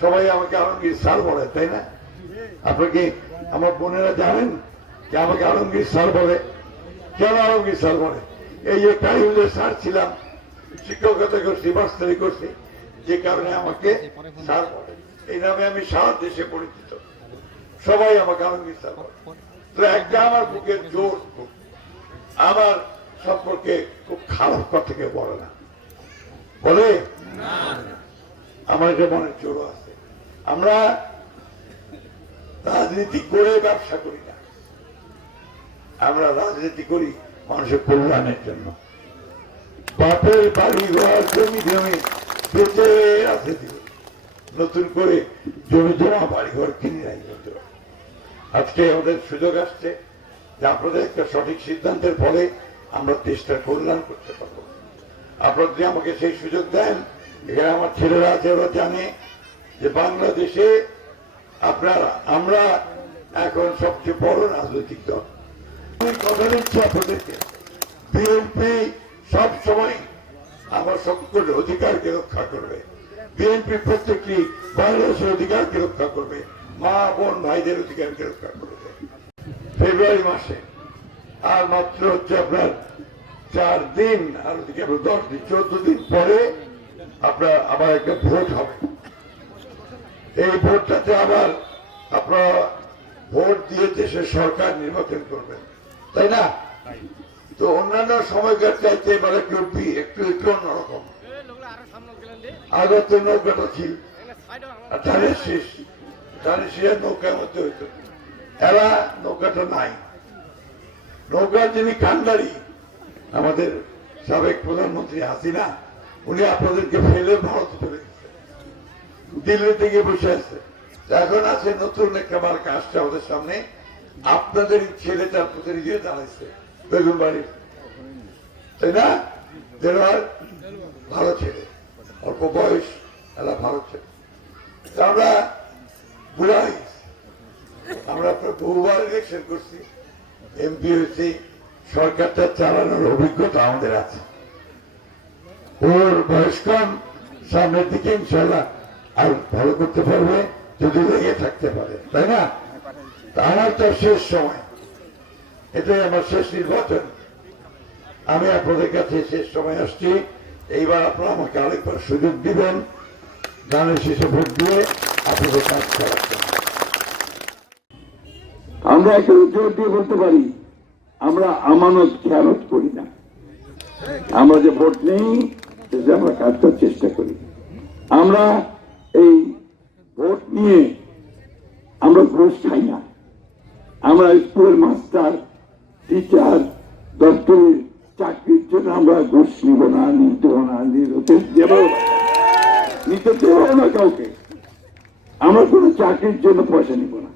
সবাই আমাকে আলমগীর স্যার বলে, তাই না? আপনাকে আমার বোনেরা জানেন যে আমাকে আলমগীর স্যার বলে। কেন আলমগীর স্যার বলে? এই যে টাইমে স্যার ছিলাম, শিক্ষকতা করছি, মাস্টারি করছি, যে কারণে আমাকে স্যার বলে। এই নামে আমি সারা দেশে পরিচিত, সবাই আমাকে আলমগীর স্যার বলে। তো একটা আমার বুকের জোর, আমার সম্পর্কে খুব খারাপ কথা কেউ বলে না, বলে আমার এটা মনের জোর আছে। আমরা রাজনীতি করে ব্যবসা করি না, আমরা রাজনীতি করি মানুষের কল্যাণের জন্য। বাপের বাড়ি ঘর জমি জমি বেঁচে রাজনীতি করি, নতুন করে জমি জমা বাড়ি ঘর কিনে নাই। আজকে আমাদের সুযোগ আসছে যে আপনাদের একটা সঠিক সিদ্ধান্তের ফলে আমরা দেশটার কল্যাণ করতে পারবো। আপনারা যদি আমাকে সেই সুযোগ দেন, এখানে আমার ছেলেরা আছে, ওরা জানে যে বাংলাদেশে আমরা এখন সবচেয়ে বড় রাজনৈতিক দল। কথা দিচ্ছি আপনাদেরকে, বিএনপি সবসময় আমার সকল অধিকারকে রক্ষা করবে। বিএনপি প্রত্যেকটি বাংলাদেশের অধিকারকে রক্ষা করবে, মা বোন ভাইদের অধিকারকে রক্ষা করবে। ফেব্রুয়ারি মাসে আর মাত্র হচ্ছে আপনার 4 দিন, আর ওদিকে 10 দিন, 14 দিন পরে আপনার আবার একটা ভোট হবে। এই ভোটটাতে আবার আপনারা ভোট দিয়ে দেশের সরকার নির্বাচন করবেন, তাই না? তো অন্যান্য সময়কার চাইতে এবারে একটু অন্যরকম। আগে তো নৌকাটা ছিল, ধানের শেষের নৌকার মধ্যে হইত, এরা নৌকাটা নাই। নৌকার যিনি কান্ডারি, আমাদের সাবেক প্রধানমন্ত্রী হাসিনা, উনি আপনাদেরকে ফেলে ভারতে চলে গেছে, দিল্লিতে গিয়ে বসে আছে। এখন আছে নতুন একটা মার্কা আসছে আমাদের সামনে, আপনাদের ছেলেটার প্রতিনিধি দাঁড়াইছে বেগুন বাড়ির, তাই না? ভালো ছেলে, অল্প বয়স, এরা ভালো ছেলে। আমরা বুড়াই, আমরা বহুবার ইলেকশন করছি, এমপি হয়েছি, সরকারটা চালানোর অভিজ্ঞতা আমাদের আছে। ওর বয়স কম, সামনের দিকে ইনশাল্লাহ আর ভালো করতে পারবে যদি লেগে থাকতে পারে, তাই না? আমার তো শেষ সময়, এটাই আমার শেষ নির্বাচন। আমি আপনাদের কাছে শেষ সময় আসছি। এইবার আপনারা আমাকে আরেকবার সুযোগ দিবেন, গানের শেষে ভোট দিয়ে আপনাদের কাজ করার জন্য। আমরা একটা জোর দিয়ে বলতে পারি, আমরা আমানত খেয়ানত করি না। আমরা যে ভোট নেই, আমরা কাজটার চেষ্টা করি। আমরা এই ভোট নিয়ে আমরা ঘুষ খাই না। আমরা স্কুলের মাস্টার, টিচার, দপ্তরের চাকরির জন্য আমরা ঘুষ নিব না, নিতে না, নিতে দেব না কাউকে। আমরা কোনো চাকরির জন্য পয়সা নিব না,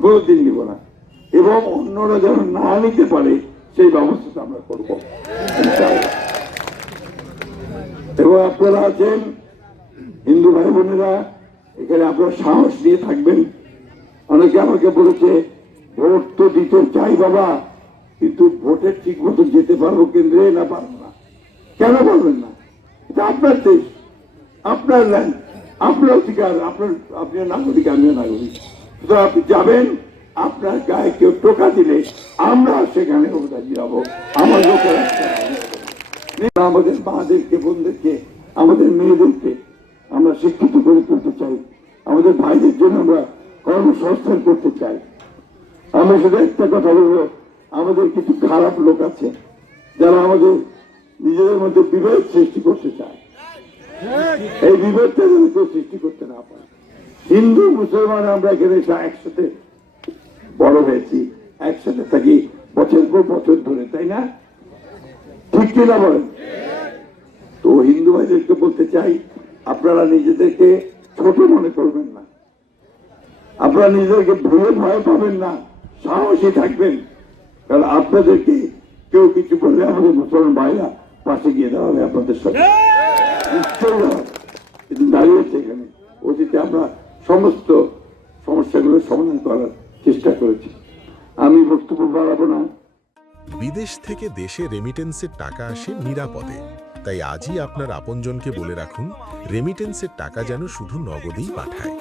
কোনোদিন নিব না, এবং অন্যরা যেন না নিতে পারে সেই ব্যবস্থা আমরা করব। এবং আপনারা আছেন হিন্দু ভাই বোনেরা, এখানে আপনারা সাহস নিয়ে থাকবেন। অনেকে আমাকে বলেছে ভোট তো দিতে চাই বাবা, কিন্তু ভোটের ঠিক মতো যেতে পারবো কেন্দ্রে না পারবো না। কেন পারবেন না? এটা আপনার দেশ, আপনার ল্যান্ড, আপনার অধিকার, আপনার নাগরিক, আমিও নাগরিক। সুতরাং আপনি যাবেন, আপনার গায়ে কেউ টোকা দিলে আমরা সেখানে যাবো। আমাদের মাদেরকে, বোনদেরকে, আমাদের মেয়েদেরকে আমরা শিক্ষিত করে তুলতে চাই। আমাদের ভাইদের জন্য আমরা কর্মসংস্থান করতে চাই। আমরা শুধু একটা কথা বলবো, আমাদের কিছু খারাপ লোক আছে যারা আমাদের নিজেদের মধ্যে বিভেদ সৃষ্টি করতে চায়। এই বিভেদটা যদি কেউ সৃষ্টি করতে না পারে। হিন্দু মুসলমান আমরা এখানে একসাথে বড় হয়েছি, একসাথে থাকি বছর পর বছর ধরে, তাই না? ঠিক কিনা বলেন? তো হিন্দু ভাইদেরকে বলতে চাই, আপনারা নিজেদেরকে ছোট মনে করবেন না, আপনারা নিজেদেরকে ভয় পাবেন না, সাহসী থাকবেন। কারণ আপনাদেরকে কেউ কিছু বললে আমাদের মুসলমান ভাইরা পাশে গিয়ে দাঁড়াবে আপনাদের সাথে, কিন্তু দাঁড়িয়েছে এখানে। অতীতে আমরা সমস্ত সমস্যাগুলো সমাধান করার চেষ্টা করেছি। আমি বক্তব্য বাড়াবো না। বিদেশ থেকে দেশে রেমিটেন্সের টাকা আসে নিরাপদে, তাই আজই আপনার আপনজনকে বলে রাখুন রেমিটেন্সের টাকা যেন শুধু নগদেই পাঠায়।